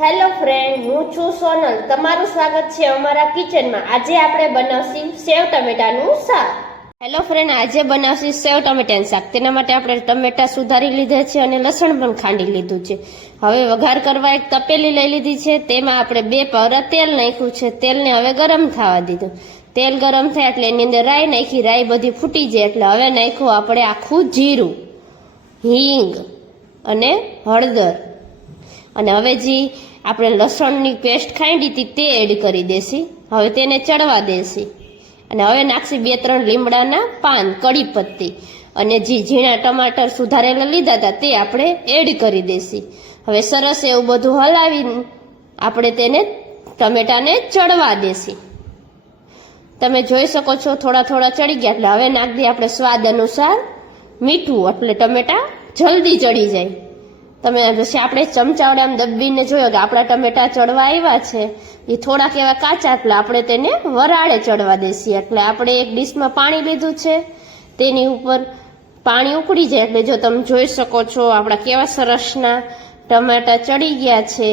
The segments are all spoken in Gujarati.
હેલો ફ્રેન્ડ, હું છું સોનલ. તમારું સ્વાગત છે અમારા કિચનમાં. આજે આપણે બનાવશું સેવ ટમેટાનું શાક. હેલો ફ્રેન્ડ, આજે બનાવશું સેવ ટમેટાનું શાક. તેના માટે આપણે ટમેટા સુધારી લીધા છે અને લસણ પણ ખાંડી લીધું છે. હવે વઘાર કરવા એક તપેલી લઈ લીધી છે. તેમાં આપણે 2 પાવડા તેલ નાખ્યું છે. તેલને હવે ગરમ થવા દીધું. તેલ ગરમ થાય એટલે એની અંદર રાઈ નાખી. રાઈ બધી ફૂટી જાય એટલે હવે નાખ્યું આપણે આખું જીરું, હિંગ અને હળદર. અને હવે જે આપણે લસણની પેસ્ટ ખાંડી હતી તે એડ કરી દેસી. હવે તેને ચડવા દેસી. અને હવે નાખશી 2-3 લીમડાના પાન, કડી પત્તી અને જે ઝીણા ટમાટર સુધારેલા લીધા હતા તે આપણે એડ કરી દેસી. હવે સરસ એવું બધું હલાવીને આપણે તેને ટમેટાને ચડવા દેસી. તમે જોઈ શકો છો થોડા થોડા ચડી ગયા એટલે હવે નાખી દઈએ આપણે સ્વાદ અનુસાર મીઠું, એટલે ટમેટા જલ્દી ચડી જાય. તમે પછી આપણે ચમચાવડામાં દબીને જોયો કે આપણા ટમેટા ચડવા આવ્યા છે, એ થોડાક એવા કાચા એટલે આપણે તેને વરાળે ચડવા દેસી. એટલે આપણે એક ડીશમાં પાણી લીધું છે, તેની ઉપર પાણી ઉકળી જાય એટલે જો તમે જોઈ શકો છો આપણા કેવા સરસના ટમેટા ચડી ગયા છે.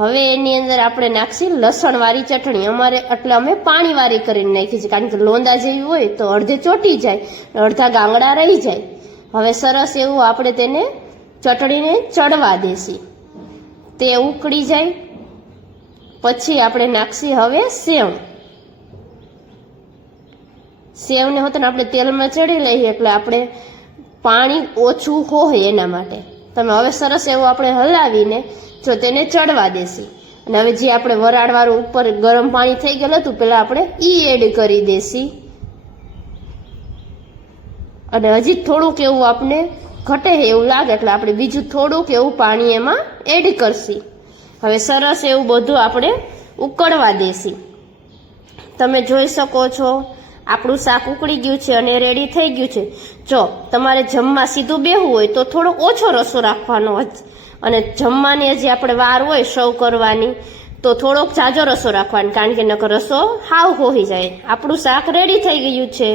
હવે એની અંદર આપણે નાખશી લસણવાળી ચટણી. અમારે એટલે અમે પાણીવાળી કરીને નાખી છે, કારણ કે લોંદા જેવી હોય તો અડધે ચોટી જાય, અડધા ગાંગડા રહી જાય. હવે સરસ એવું આપણે તેને ચટણીને ચડવા દેસી. તે ઉકળી જાય પછી આપણે નાખશી હવે સેવ. સેવને હોત આપણે તેલમાં ચડી લઈએ એટલે આપણે પાણી ઓછું હોય એના માટે. તમે હવે સરસ એવું આપણે હલાવીને જો તેને ચડવા દેસી. અને હવે જે આપણે વરાળવાળું ઉપર ગરમ પાણી થઈ ગયેલું હતું પેલા આપણે ઈ એડ કરી દેસી. અને હજી થોડુંક એવું આપણે ઘટે એવું લાગે એટલે આપણે બીજું થોડુંક એવું પાણી એમાં એડ કરશી. હવે સરસ એવું બધું આપણે ઉકળવા દેસી. તમે જોઈ શકો છો આપણું શાક ઉકળી ગયું છે અને રેડી થઈ ગયું છે. જો તમારે જમવા સીધું બેહવું હોય તો થોડો ઓછો રસો રાખવાનો, અને જમવાની હજી આપણે વાર હોય સર્વ કરવાની તો થોડોક જાજો રસો રાખવાનો, કારણ કે નકર રસો હાવ હોઈ જાય. આપણું શાક રેડી થઈ ગયું છે.